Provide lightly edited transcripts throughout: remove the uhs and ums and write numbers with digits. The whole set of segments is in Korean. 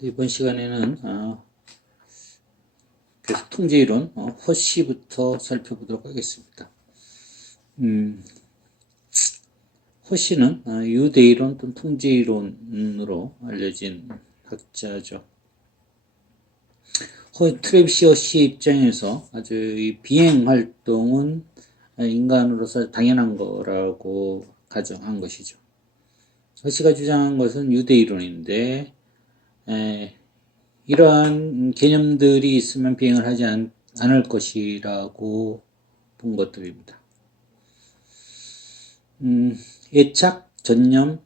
이번 시간에는 계속 통제이론 허씨부터 살펴보도록 하겠습니다. 허씨는 유대이론 또는 통제이론으로 알려진 학자죠. 트레비시 허씨의 입장에서 아주 이 비행 활동은 인간으로서 당연한 거라고 가정한 것이죠. 허씨가 주장한 것은 유대이론인데 이러한 개념들이 있으면 비행을 하지 않을 것이라고 본 것들입니다. 애착, 전념,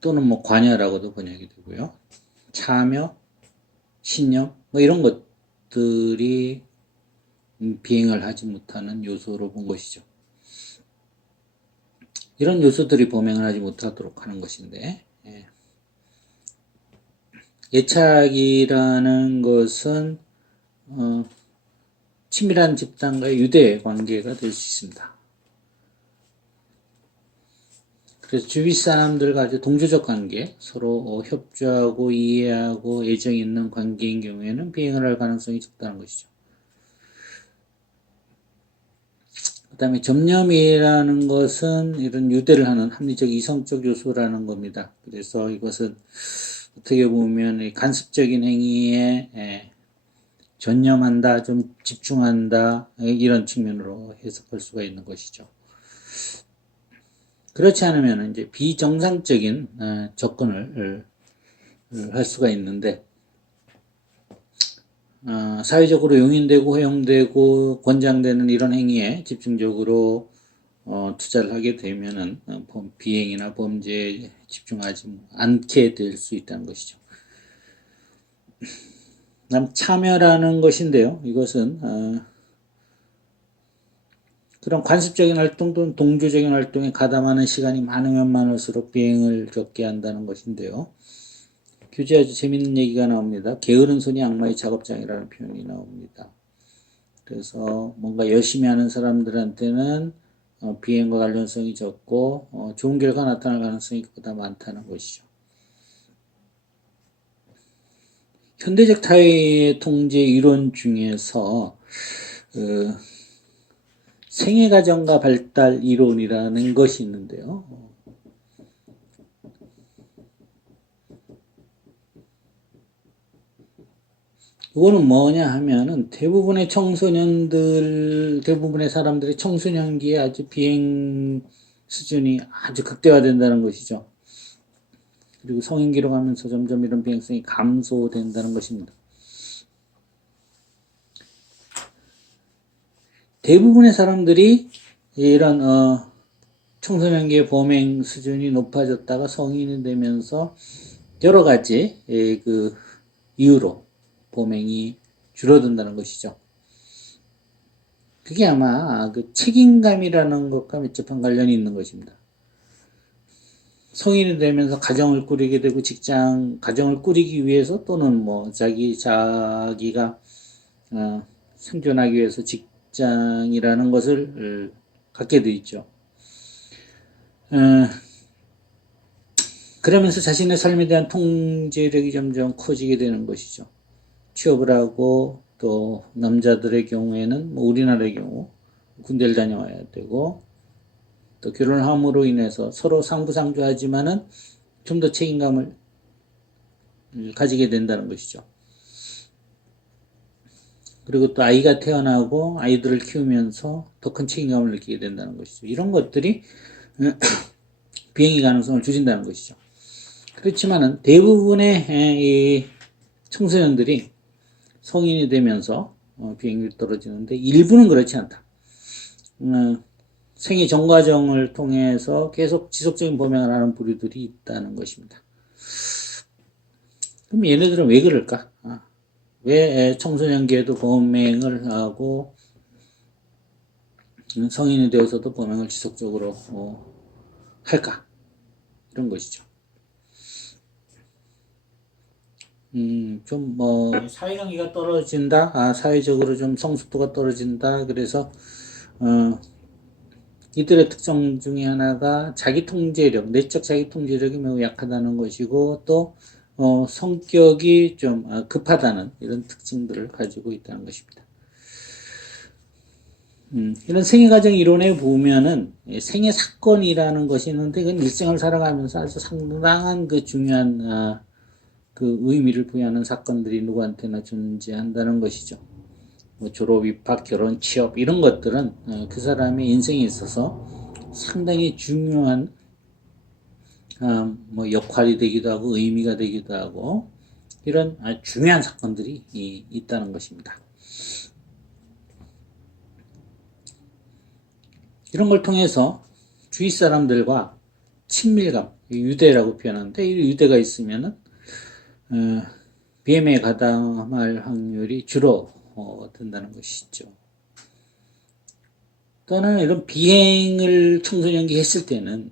또는 뭐 관여라고도 번역이 되고요. 참여, 신념, 뭐 이런 것들이 비행을 하지 못하는 요소로 본 것이죠. 이런 요소들이 범행을 하지 못하도록 하는 것인데, 애착이라는 것은 친밀한 집단과의 유대 관계가 될 수 있습니다. 그래서 주위 사람들과 아주 동조적 관계, 서로 협조하고 이해하고 애정이 있는 관계인 경우에는 비행을 할 가능성이 적다는 것이죠. 그 다음에 접념이라는 것은 이런 유대를 하는 합리적 이성적 요소라는 겁니다. 그래서 이것은 어떻게 보면 간섭적인 행위에 전념한다, 좀 집중한다, 이런 측면으로 해석할 수가 있는 것이죠. 그렇지 않으면 이제 비정상적인 접근을 할 수가 있는데, 사회적으로 용인되고 허용되고 권장되는 이런 행위에 집중적으로 투자를 하게 되면은 비행이나 범죄에 집중하지 않게 될 수 있다는 것이죠. 다음 참여라는 것인데요. 이것은 그런 관습적인 활동 또는 동조적인 활동에 가담하는 시간이 많으면 많을수록 비행을 적게 한다는 것인데요. 교재 아주 재밌는 얘기가 나옵니다. 게으른 손이 악마의 작업장이라는 표현이 나옵니다. 그래서 뭔가 열심히 하는 사람들한테는 비행과 관련성이 적고 좋은 결과 나타날 가능성이 보다 많다는 것이죠. 현대적 타의 통제 이론 중에서 생애과정과 발달 이론이라는 것이 있는데요. 이거는 뭐냐 하면은 대부분의 사람들이 청소년기에 아주 비행 수준이 아주 극대화된다는 것이죠. 그리고 성인기로 가면서 점점 이런 비행성이 감소된다는 것입니다. 대부분의 사람들이 이런 청소년기의 범행 수준이 높아졌다가 성인이 되면서 여러 가지 그 이유로 범행이 줄어든다는 것이죠. 그게 아마 그 책임감이라는 것과 밀접한 관련이 있는 것입니다. 성인이 되면서 가정을 꾸리게 되고 가정을 꾸리기 위해서 또는 뭐 자기가 생존하기 위해서 직장이라는 것을 갖게 돼 있죠. 그러면서 자신의 삶에 대한 통제력이 점점 커지게 되는 것이죠. 취업을 하고 또 남자들의 경우에는 뭐 우리나라의 경우 군대를 다녀와야 되고 또 결혼함으로 인해서 서로 상부상조하지만은 좀 더 책임감을 가지게 된다는 것이죠. 그리고 또 아이가 태어나고 아이들을 키우면서 더 큰 책임감을 느끼게 된다는 것이죠. 이런 것들이 비행의 가능성을 줄인다는 것이죠. 그렇지만은 대부분의 이 청소년들이 성인이 되면서 비행률이 떨어지는데 일부는 그렇지 않다. 생애 전과정을 통해서 계속 지속적인 범행을 하는 부류들이 있다는 것입니다. 그럼 얘네들은 왜 그럴까? 왜 청소년기에도 범행을 하고 성인이 되어서도 범행을 지속적으로 할까? 이런 것이죠. 좀 사회관계가 떨어진다. 사회적으로 좀 성숙도가 떨어진다. 그래서 이들의 특성 중에 하나가 자기 통제력, 내적 자기 통제력이 매우 약하다는 것이고 또 성격이 좀 급하다는 이런 특징들을 가지고 있다는 것입니다. 이런 생애과정 이론에 보면은 생애 사건이라는 것이 있는데 그건 일생을 살아가면서 아주 상당한 그 중요한 그 의미를 부여하는 사건들이 누구한테나 존재한다는 것이죠. 뭐 졸업, 입학, 결혼, 취업 이런 것들은 그 사람의 인생에 있어서 상당히 중요한 뭐 역할이 되기도 하고 의미가 되기도 하고 이런 중요한 사건들이 있다는 것입니다. 이런 걸 통해서 주위 사람들과 친밀감, 유대라고 표현하는데 이 유대가 있으면은 BM에 가담할 확률이 줄어든다는 것이죠. 또는 이런 비행을 청소년기 했을 때는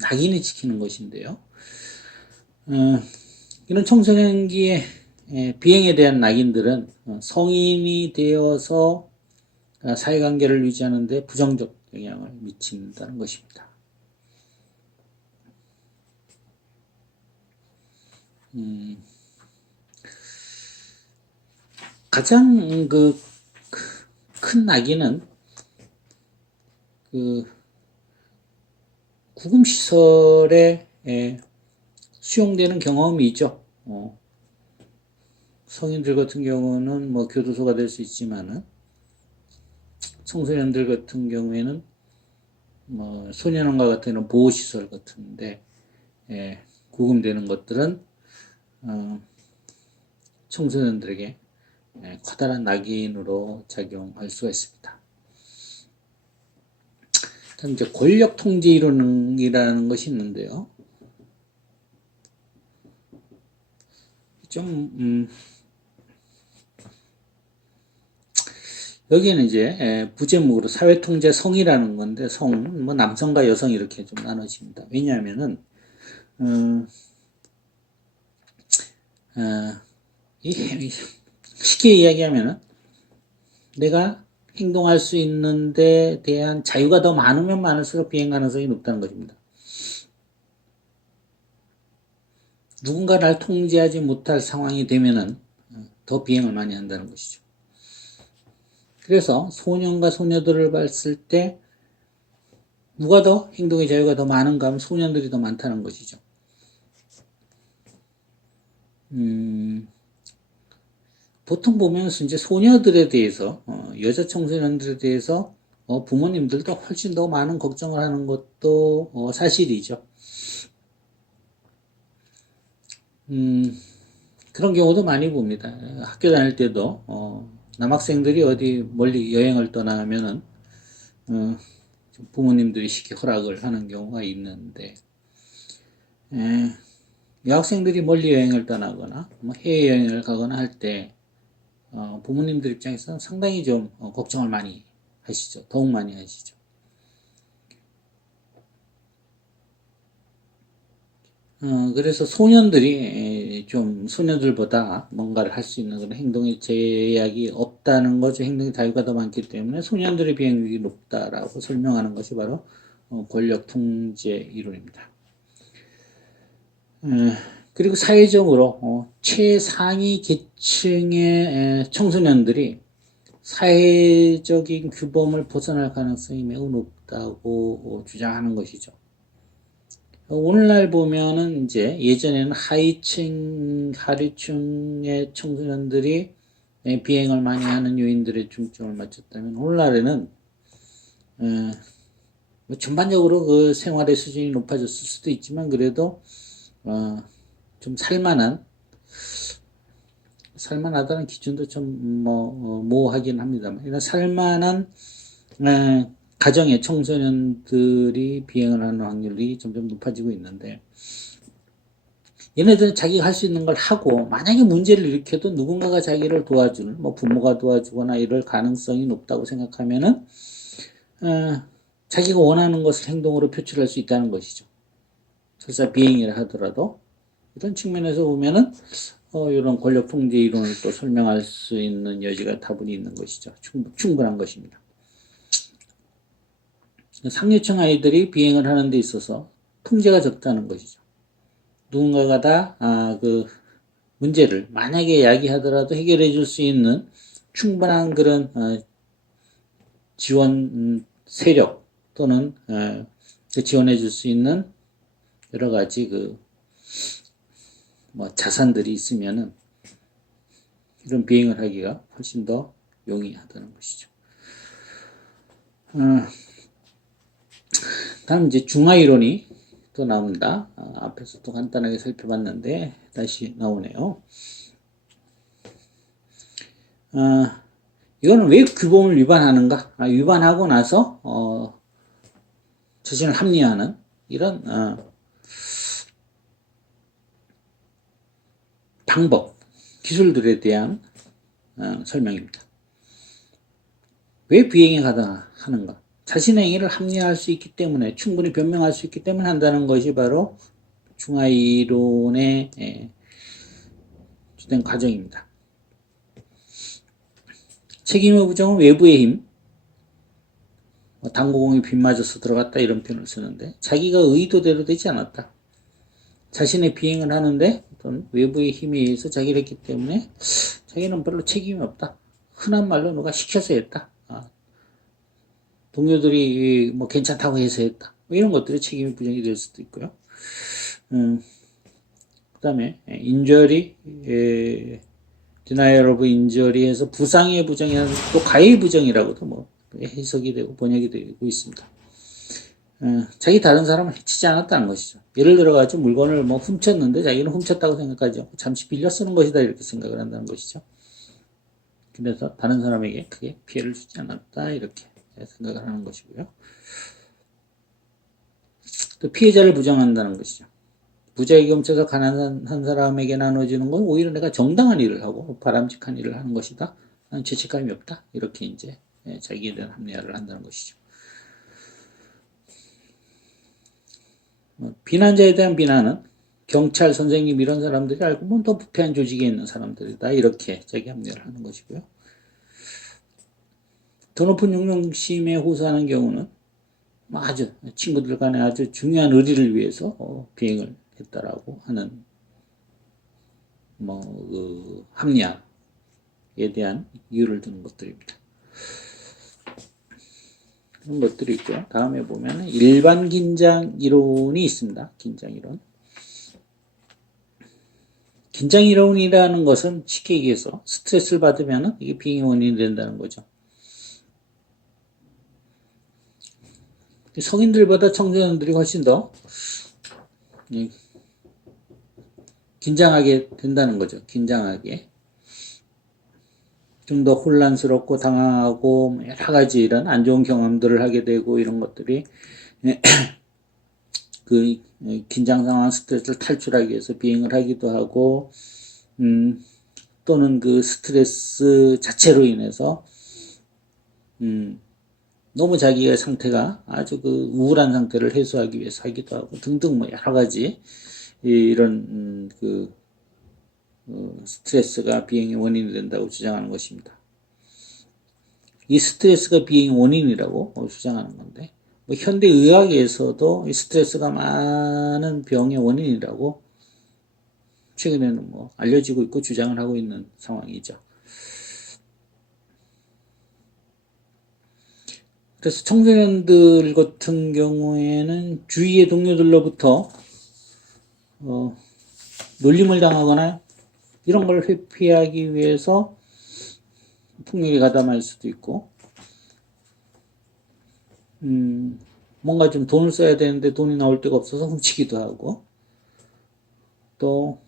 낙인을 지키는 것인데요. 이런 청소년기의 비행에 대한 낙인들은 성인이 되어서 사회관계를 유지하는 데 부정적 영향을 미친다는 것입니다. 가장 큰 낙인은 구금시설에 수용되는 경험이죠. 성인들 같은 경우는 뭐 교도소가 될 수 있지만은 청소년들 같은 경우에는 뭐 소년원과 같은 보호시설 같은데 구금되는 것들은 청소년들에게 커다란 낙인으로 작용할 수가 있습니다. 이제 권력 통제 이론이라는 것이 있는데요. 여기는 이제 부제목으로 사회통제 성이라는 건데 성, 뭐 남성과 여성 이렇게 좀 나눠집니다. 왜냐하면은 쉽게 이야기하면은 내가 행동할 수 있는 데 대한 자유가 더 많으면 많을수록 비행 가능성이 높다는 것입니다. 누군가 날 통제하지 못할 상황이 되면은 더 비행을 많이 한다는 것이죠. 그래서 소년과 소녀들을 봤을 때 누가 더 행동의 자유가 더 많은가 하면 소년들이 더 많다는 것이죠. 보통 보면 이제 소녀들에 대해서 여자 청소년들에 대해서 부모님들도 훨씬 더 많은 걱정을 하는 것도 사실이죠. 그런 경우도 많이 봅니다. 학교 다닐 때도 남학생들이 어디 멀리 여행을 떠나면은 부모님들이 쉽게 허락을 하는 경우가 있는데 여학생들이 멀리 여행을 떠나거나 뭐 해외여행을 가거나 할 때 부모님들 입장에서는 상당히 좀 걱정을 많이 하시죠. 더욱 많이 하시죠. 그래서 소년들이 좀 소녀들보다 뭔가를 할 수 있는 그런 행동의 제약이 없다는 거죠. 행동의 자유가 더 많기 때문에 소년들의 비행력이 높다라고 설명하는 것이 바로 권력 통제 이론입니다. 그리고 사회적으로 최상위 계층의 청소년들이 사회적인 규범을 벗어날 가능성이 매우 높다고 주장하는 것이죠. 오늘날 보면은 이제 예전에는 하류층의 청소년들이 비행을 많이 하는 요인들에 중점을 맞췄다면 오늘날에는 뭐 전반적으로 그 생활의 수준이 높아졌을 수도 있지만 그래도 좀 살만하다는 기준도 좀 모호하긴 합니다만 이런 살만한 가정의 청소년들이 비행을 하는 확률이 점점 높아지고 있는데 얘네들은 자기가 할 수 있는 걸 하고 만약에 문제를 일으켜도 누군가가 자기를 도와주는 뭐 부모가 도와주거나 이럴 가능성이 높다고 생각하면은 자기가 원하는 것을 행동으로 표출할 수 있다는 것이죠. 설사 비행이라 하더라도 이런 측면에서 보면은 이런 권력 통제 이론을 또 설명할 수 있는 여지가 다분히 있는 것이죠. 충분한 것입니다. 상류층 아이들이 비행을 하는 데 있어서 통제가 적다는 것이죠. 누군가가 그 문제를 만약에 야기하더라도 해결해 줄 수 있는 충분한 그런 지원 세력 또는 지원해 줄 수 있는 여러 가지 자산들이 있으면은 이런 비행을 하기가 훨씬 더 용이하다는 것이죠. 다음 이제 중화이론이 또 나옵니다. 앞에서 또 간단하게 살펴봤는데 다시 나오네요. 이거는 왜 규범을 위반하는가? 위반하고 나서 자신을 합리화하는 이런 방법, 기술들에 대한 설명입니다. 왜 비행에 가담하는가? 자신의 행위를 합리화할 수 있기 때문에, 충분히 변명할 수 있기 때문에 한다는 것이 바로 중화이론의 주된 과정입니다. 책임의 부정은 외부의 힘, 당구공이 빗 맞아서 들어갔다 이런 표현을 쓰는데, 자기가 의도대로 되지 않았다. 자신의 비행을 하는데 어떤 외부의 힘에 의해서 자기를 했기 때문에 자기는 별로 책임이 없다. 흔한 말로 누가 시켜서 했다. 동료들이 뭐 괜찮다고 해서 했다. 이런 것들이 책임이 부정이 될 수도 있고요. 그 다음에 인저리, denial of injury에서 부상의 부정이 또 가해의 부정이라고도 뭐 해석이 되고 번역이 되고 있습니다. 자기 다른 사람을 해치지 않았다는 것이죠. 예를 들어가지고 물건을 뭐 훔쳤는데 자기는 훔쳤다고 생각하지 않고 잠시 빌려 쓰는 것이다 이렇게 생각을 한다는 것이죠. 그래서 다른 사람에게 크게 피해를 주지 않았다 이렇게 생각을 하는 것이고요. 또 피해자를 부정한다는 것이죠. 부자에게 훔쳐서 가난한 사람에게 나눠주는 건 오히려 내가 정당한 일을 하고 바람직한 일을 하는 것이다. 나는 죄책감이 없다. 이렇게 이제 자기에 대한 합리화를 한다는 것이죠. 비난자에 대한 비난은 경찰, 선생님 이런 사람들이 알고 보면 더 부패한 조직에 있는 사람들이다. 이렇게 자기 합리화를 하는 것이고요. 더 높은 용역심에 호소하는 경우는 아주 친구들 간에 아주 중요한 의리를 위해서 비행을 했다라고 하는 합리화에 대한 이유를 두는 것들입니다. 그런 것들이 있고요. 다음에 보면 일반 긴장 이론이 있습니다. 긴장 이론. 긴장 이론이라는 것은 쉽게 얘기해서 스트레스를 받으면 이게 비행의 원인이 된다는 거죠. 성인들보다 청소년들이 훨씬 더 긴장하게 된다는 거죠. 긴장하게. 좀 더 혼란스럽고 당황하고 여러 가지 이런 안 좋은 경험들을 하게 되고 이런 것들이 그 긴장 상황 스트레스를 탈출하기 위해서 비행을 하기도 하고 또는 그 스트레스 자체로 인해서 너무 자기의 상태가 아주 그 우울한 상태를 해소하기 위해서 하기도 하고 등등 뭐 여러 가지 이런 스트레스가 비행의 원인이 된다고 주장하는 것입니다. 이 스트레스가 비행의 원인이라고 주장하는 건데 뭐 현대의학에서도 이 스트레스가 많은 병의 원인이라고 최근에는 뭐 알려지고 있고 주장을 하고 있는 상황이죠. 그래서 청소년들 같은 경우에는 주위의 동료들로부터 놀림을 당하거나 이런 걸 회피하기 위해서 폭력에 가담할 수도 있고 뭔가 좀 돈을 써야 되는데 돈이 나올 데가 없어서 훔치기도 하고 또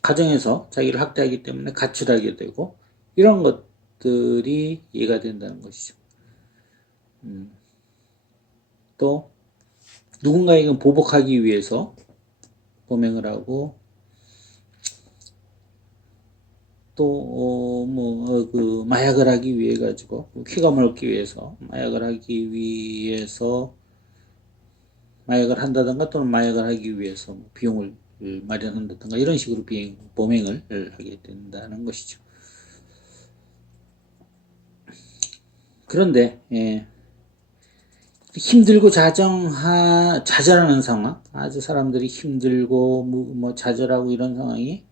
가정에서 자기를 학대하기 때문에 가출하게 되고 이런 것들이 이해가 된다는 것이죠. 또 누군가에게 보복하기 위해서 범행을 하고 또 마약을 하기 위해 가지고 쾌감을 얻기 위해서 마약을 하기 위해서 마약을 한다든가 또는 마약을 하기 위해서 비용을 마련한다든가 이런 식으로 범행을 하게 된다는 것이죠. 그런데 힘들고 좌절하는 상황, 아주 사람들이 힘들고 뭐 좌절하고 이런 상황이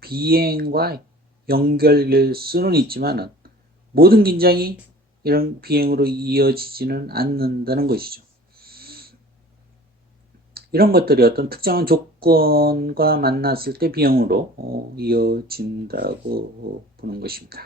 비행과 연결될 수는 있지만 모든 긴장이 이런 비행으로 이어지지는 않는다는 것이죠. 이런 것들이 어떤 특정한 조건과 만났을 때 비행으로 이어진다고 보는 것입니다.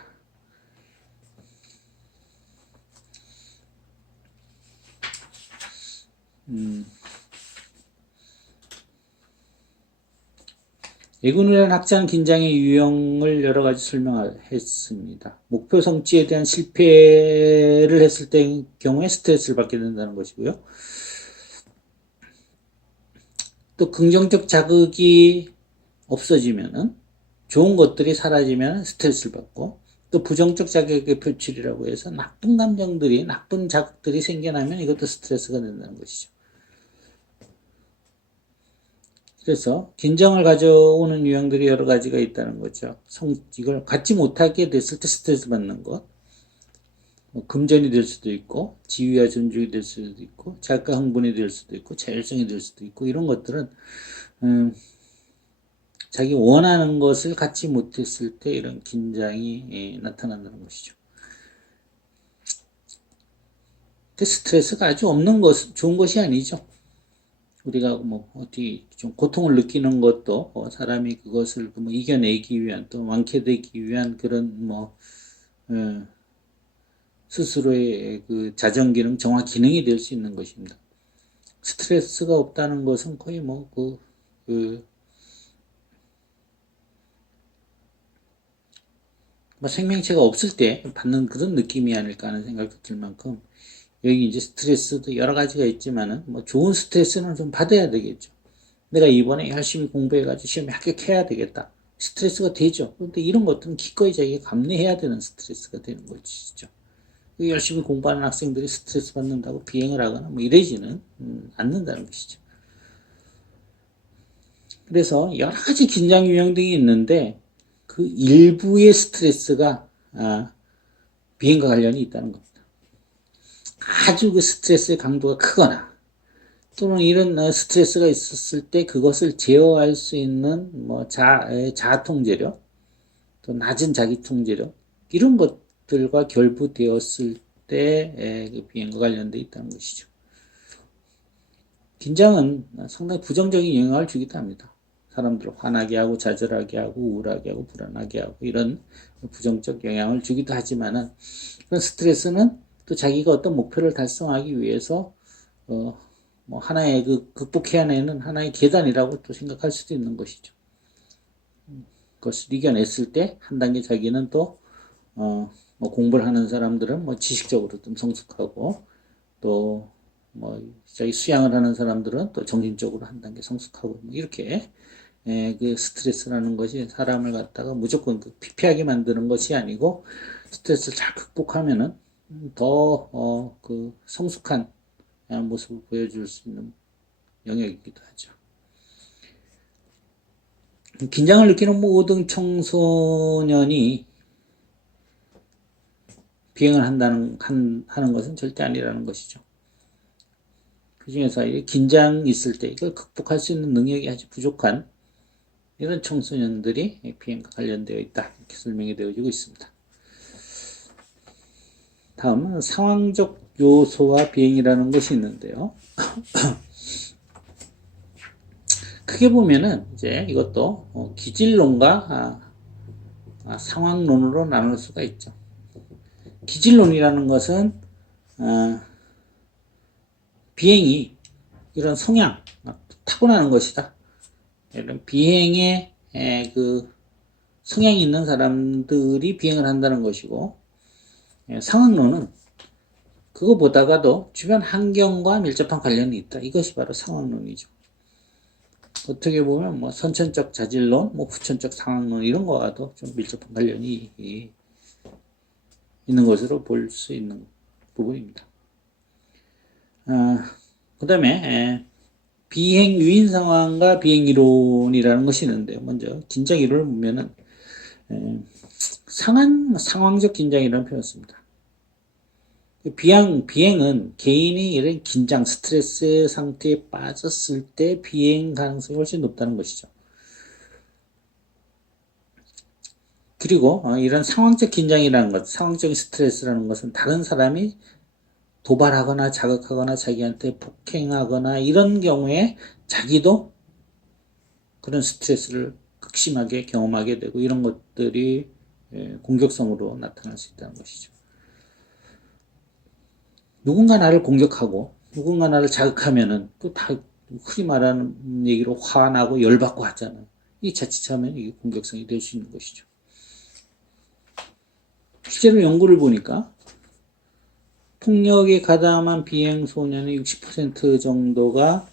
예군이라는 학자는 긴장의 유형을 여러 가지 설명했습니다. 목표 성취에 대한 실패를 했을 때의 경우에 스트레스를 받게 된다는 것이고요. 또 긍정적 자극이 없어지면은 좋은 것들이 사라지면 스트레스를 받고, 또 부정적 자극의 표출이라고 해서 나쁜 감정들이, 나쁜 자극들이 생겨나면 이것도 스트레스가 된다는 것이죠. 그래서 긴장을 가져오는 유형들이 여러 가지가 있다는 거죠. 이걸 갖지 못하게 됐을 때 스트레스 받는 것, 금전이 될 수도 있고, 지위와 존중이 될 수도 있고, 자가 흥분이 될 수도 있고, 자율성이 될 수도 있고, 이런 것들은 자기 원하는 것을 갖지 못했을 때 이런 긴장이 나타난다는 것이죠. 스트레스가 아주 없는 것, 좋은 것이 아니죠. 우리가 뭐 어디 좀 고통을 느끼는 것도 사람이 그것을 뭐 이겨내기 위한, 또 완쾌되기 위한 그런 뭐 스스로의 그 자정 기능, 정화 기능이 될 수 있는 것입니다. 스트레스가 없다는 것은 거의 뭐 생명체가 없을 때 받는 그런 느낌이 아닐까 하는 생각도 들 만큼, 여기 이제 스트레스도 여러 가지가 있지만은 뭐 좋은 스트레스는 좀 받아야 되겠죠. 내가 이번에 열심히 공부해가지고 시험에 합격해야 되겠다. 스트레스가 되죠. 그런데 이런 것들은 기꺼이 자기가 감내해야 되는 스트레스가 되는 것이죠. 열심히 공부하는 학생들이 스트레스 받는다고 비행을 하거나 뭐 이러지는 않는다는 것이죠. 그래서 여러 가지 긴장 유형 등이 있는데 그 일부의 스트레스가 비행과 관련이 있다는 겁니다. 아주 그 스트레스의 강도가 크거나 또는 이런 스트레스가 있었을 때 그것을 제어할 수 있는 뭐 자아 통제력, 또 낮은 자기 통제력, 이런 것들과 결부되었을 때 그 비행과 관련되어 있다는 것이죠. 긴장은 상당히 부정적인 영향을 주기도 합니다. 사람들을 화나게 하고 좌절하게 하고 우울하게 하고 불안하게 하고 이런 부정적 영향을 주기도 하지만은, 그런 스트레스는 또 자기가 어떤 목표를 달성하기 위해서 뭐 하나의 그 극복해내는 하나의 계단이라고 또 생각할 수도 있는 것이죠. 그것을 이겨냈을 때 한 단계 자기는 또 뭐 공부를 하는 사람들은 뭐 지식적으로 좀 성숙하고, 또 뭐 자기 수양을 하는 사람들은 또 정신적으로 한 단계 성숙하고, 뭐 이렇게 그 스트레스라는 것이 사람을 갖다가 무조건 피폐하게 만드는 것이 아니고, 스트레스를 잘 극복하면은 더 그 성숙한 모습을 보여줄 수 있는 영역이기도 하죠. 긴장을 느끼는 모든 청소년이 비행을 하는 것은 절대 아니라는 것이죠. 그 중에서 긴장이 있을 때 이걸 극복할 수 있는 능력이 아주 부족한 이런 청소년들이 비행과 관련되어 있다, 이렇게 설명이 되어지고 있습니다. 다음은 상황적 요소와 비행이라는 것이 있는데요. 크게 보면은 이제 이것도 기질론과 상황론으로 나눌 수가 있죠. 기질론이라는 것은 비행이 이런 성향, 타고나는 것이다. 이런 비행에 그 성향이 있는 사람들이 비행을 한다는 것이고, 상황론은 그거보다가도 주변 환경과 밀접한 관련이 있다. 이것이 바로 상황론이죠. 어떻게 보면 뭐 선천적 자질론, 뭐 후천적 상황론 이런 거와도 좀 밀접한 관련이 있는 것으로 볼 수 있는 부분입니다. 그 다음에 비행 유인 상황과 비행 이론이라는 것이 있는데요. 먼저 긴장 이론을 보면은 상황적 긴장이라는 표현을 씁니다. 비행은 개인이 이런 긴장, 스트레스 상태에 빠졌을 때 비행 가능성이 훨씬 높다는 것이죠. 그리고 이런 상황적 긴장이라는 것, 상황적 스트레스라는 것은 다른 사람이 도발하거나 자극하거나 자기한테 폭행하거나 이런 경우에 자기도 그런 스트레스를 극심하게 경험하게 되고 이런 것들이 공격성으로 나타날 수 있다는 것이죠. 누군가 나를 공격하고 누군가 나를 자극하면은 또 다 흔히 말하는 얘기로 화나고 열받고 하잖아요. 이 자칫하면 이게 공격성이 될 수 있는 것이죠. 실제로 연구를 보니까 폭력에 가담한 비행 소년의 60% 정도가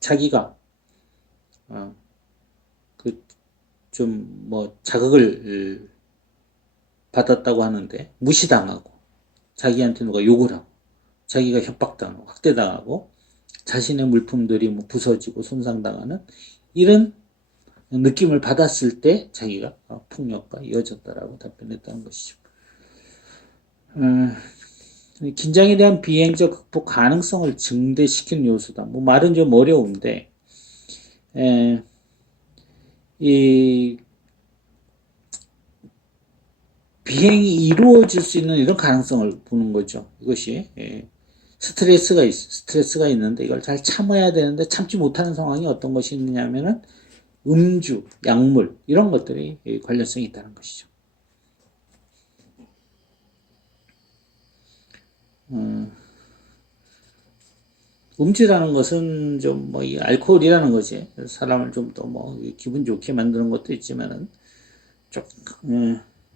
자기가 그 좀 뭐 자극을 받았다고 하는데 무시당하고 자기한테 누가 욕을 하고 자기가 협박당하고 학대당하고 자신의 물품들이 뭐 부서지고 손상당하는 이런 느낌을 받았을 때 자기가 폭력과 이어졌다라고 답변했다는 것이죠. 긴장에 대한 비행적 극복 가능성을 증대시키는 요소다. 뭐 말은 좀 어려운데 이 비행이 이루어질 수 있는 이런 가능성을 보는 거죠. 이것이 스트레스가 있는데 이걸 잘 참아야 되는데 참지 못하는 상황이 어떤 것이 있느냐면은 음주, 약물 이런 것들이 관련성이 있다는 것이죠. 음주라는 것은 좀 뭐 이 알코올이라는 거지 사람을 좀 더 뭐 기분 좋게 만드는 것도 있지만은 좀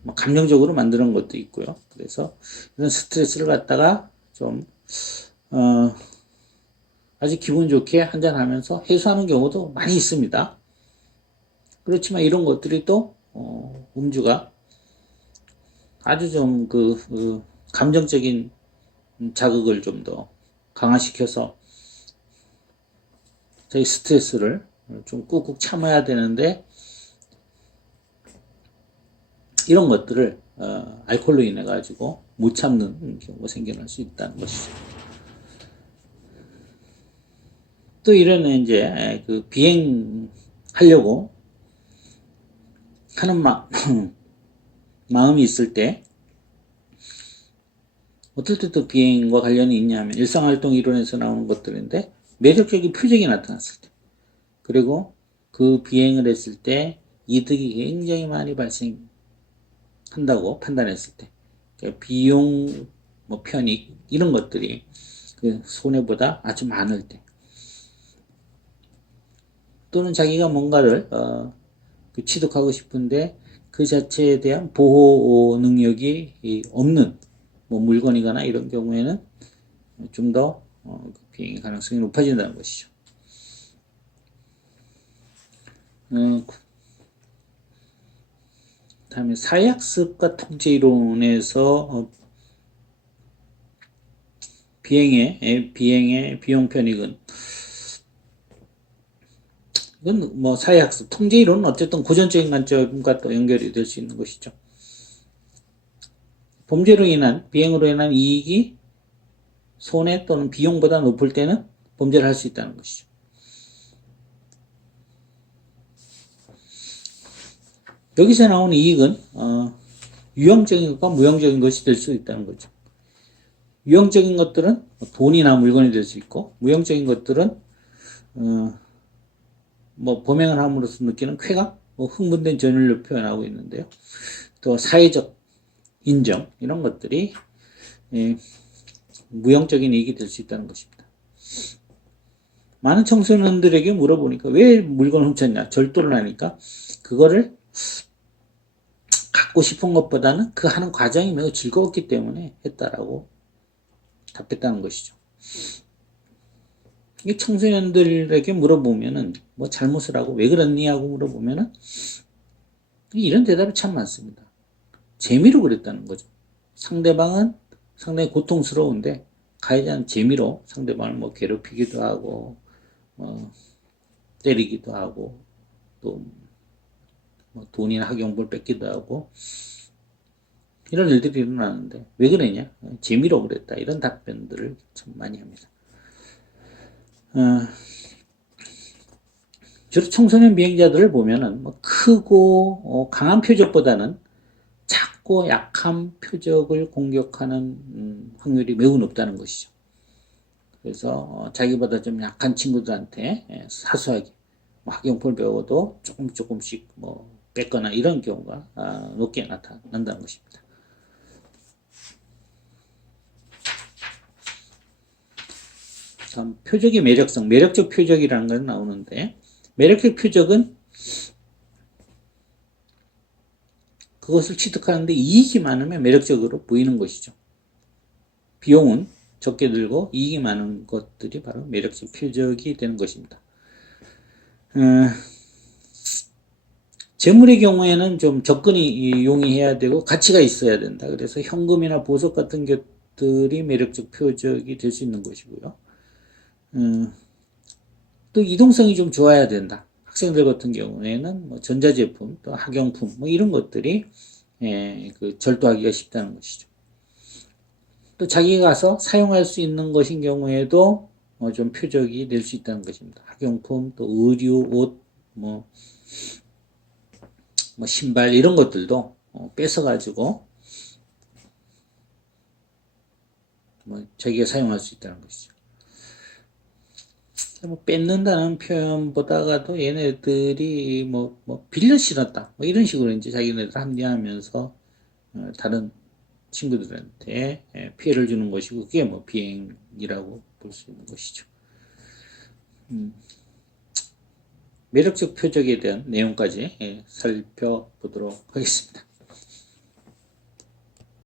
뭐 감정적으로 만드는 것도 있고요. 그래서 이런 스트레스를 갖다가 좀 아주 기분 좋게 한잔하면서 해소하는 경우도 많이 있습니다. 그렇지만 이런 것들이 또 음주가 아주 좀 감정적인 자극을 좀 더 강화시켜서 저희 스트레스를 좀 꾹꾹 참아야 되는데 이런 것들을 알코올로 인해 가지고 못 참는 경우가 생겨날 수 있다는 것이죠. 또 이런 이제 그 비행하려고 하는 마음이 있을 때 어떨 때 또 비행과 관련이 있냐면 일상활동 이론에서 나오는 것들인데 매력적인 표정이 나타났을 때 그리고 그 비행을 했을 때 이득이 굉장히 많이 발생한다고 판단했을 때 그러니까 비용 뭐 편익 이런 것들이 그 손해보다 아주 많을 때 또는 자기가 뭔가를 취득하고 싶은데 그 자체에 대한 보호 능력이 없는 뭐 물건이거나 이런 경우에는 좀 더 비행의 가능성이 높아진다는 것이죠. 다음에 사회학습과 통제 이론에서 비행의 비용 편익은 이건 뭐 사회학습 통제 이론은 어쨌든 고전적인 관점과 또 연결이 될 수 있는 것이죠. 범죄로 인한 비행으로 인한 이익이 손해 또는 비용보다 높을 때는 범죄를 할 수 있다는 것이죠. 여기서 나오는 이익은 유형적인 것과 무형적인 것이 될 수 있다는 거죠. 유형적인 것들은 돈이나 물건이 될 수 있고 무형적인 것들은 뭐 범행을 함으로써 느끼는 쾌감, 뭐 흥분된 전율로 표현하고 있는데요. 또 사회적 인정 이런 것들이 무형적인 이익이 될 수 있다는 것입니다. 많은 청소년들에게 물어보니까 왜 물건을 훔쳤냐 절도를 하니까 그거를 갖고 싶은 것보다는 그 하는 과정이 매우 즐거웠기 때문에 했다라고 답했다는 것이죠. 이 청소년들에게 물어보면은 뭐 잘못을 하고 왜 그랬니 하고 물어보면은 이런 대답이 참 많습니다. 재미로 그랬다는 거죠. 상대방은 상당히 고통스러운데 가해자는 재미로 상대방을 뭐 괴롭히기도 하고 때리기도 하고 또 뭐 돈이나 학용부를 뺏기도 하고 이런 일들이 일어나는데 왜 그러냐? 재미로 그랬다. 이런 답변들을 참 많이 합니다. 주로 청소년 비행자들을 보면은 뭐 크고 강한 표적보다는 작고 약한 표적을 공격하는 확률이 매우 높다는 것이죠. 그래서 자기보다 좀 약한 친구들한테 사소하게 뭐 학용법을 배워도 조금씩 뭐 뺏거나 이런 경우가 높게 나타난다는 것입니다. 다음 표적의 매력성, 매력적 표적이라는 건 나오는데 매력적 표적은 그것을 취득하는데 이익이 많으면 매력적으로 보이는 것이죠. 비용은 적게 들고 이익이 많은 것들이 바로 매력적 표적이 되는 것입니다. 재물의 경우에는 좀 접근이 용이해야 되고 가치가 있어야 된다. 그래서 현금이나 보석 같은 것들이 매력적 표적이 될 수 있는 것이고요. 또 이동성이 좀 좋아야 된다. 학생들 같은 경우에는 뭐 전자제품, 또 학용품, 뭐 이런 것들이 그 절도하기가 쉽다는 것이죠. 또 자기가 가서 사용할 수 있는 것인 경우에도 좀 표적이 될 수 있다는 것입니다. 학용품, 또 의류, 옷, 뭐 신발 이런 것들도 뺏어가지고 뭐 자기가 사용할 수 있다는 것이죠. 뭐 뺏는다는 표현보다가도 얘네들이 뭐 빌려 신었다 뭐 이런 식으로 이제 자기네들 합리화하면서 다른 친구들한테 피해를 주는 것이고 그게 뭐 비행이라고 볼 수 있는 것이죠. 매력적 표적에 대한 내용까지 살펴보도록 하겠습니다.